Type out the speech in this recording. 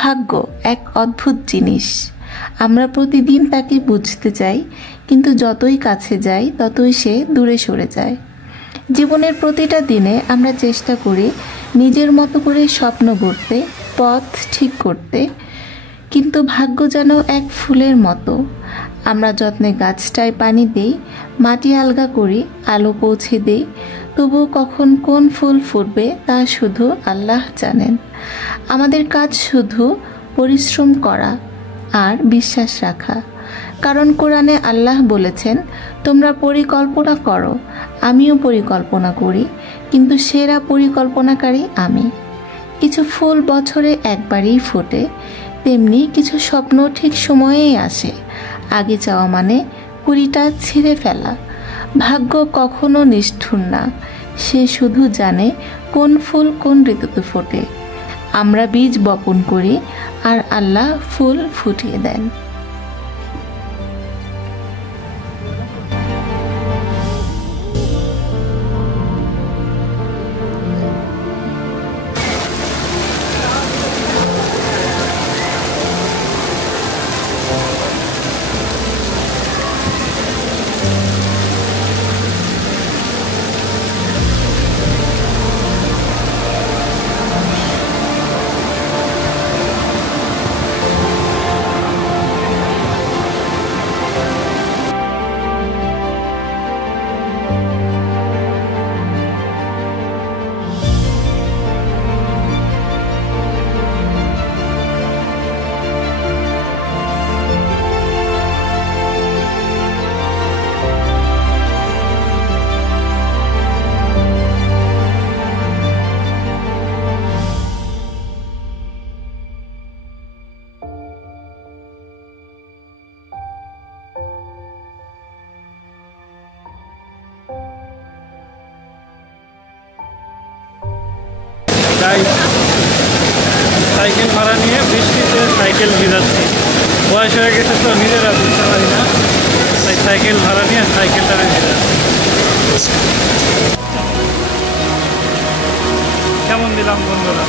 ভাগ্য এক অদ্ভুত জিনিস। আমরা প্রতিদিন তাকে বুঝতে চাই, কিন্তু যতই কাছে যাই ততই সে দূরে সরে যায়। জীবনের প্রতিটা দিনে আমরা চেষ্টা করি নিজের মতো করে স্বপ্ন গড়তে, পথ ঠিক করতে, কিন্তু ভাগ্য যেন এক ফুলের মতো। আমরা যত্নে গাছটায় পানি দেই, মাটি আলগা করি, আলো পৌঁছে দেই, তবুও কখন কোন ফুল ফুটবে তা শুধু আল্লাহ জানেন। আমাদের কাজ শুধু পরিশ্রম করা আর বিশ্বাস রাখা, কারণ কোরআনে আল্লাহ বলেছেন, তোমরা পরিকল্পনা করো, আমিও পরিকল্পনা করি, কিন্তু সেরা পরিকল্পনাকারী আমি। কিছু ফুল বছরে একবারই ফোটে, তেমনি কিছু স্বপ্ন ঠিক সময়েই আসে। আগে চাওয়া মানে কুড়িটা ছিঁড়ে ফেলা। ভাগ্য কখনো নিষ্ঠুর না, সে শুধু জানে কোন ফুল কোন ঋতুতে ফোটে। আমরা বীজ বপন করি আর আল্লাহ ফুল ফুটিয়ে দেন। সাইকেল ভাড়া নিয়ে বৃষ্টিতে সাইকেল ভিজাচ্ছি। বয়স হয়ে গেছে তো নিজেরা বুঝতে পারি না, তাই সাইকেল ভাড়া নিয়ে সাইকেলটা ভিজাচ্ছি। কেমন দিলাম বন্ধুরা?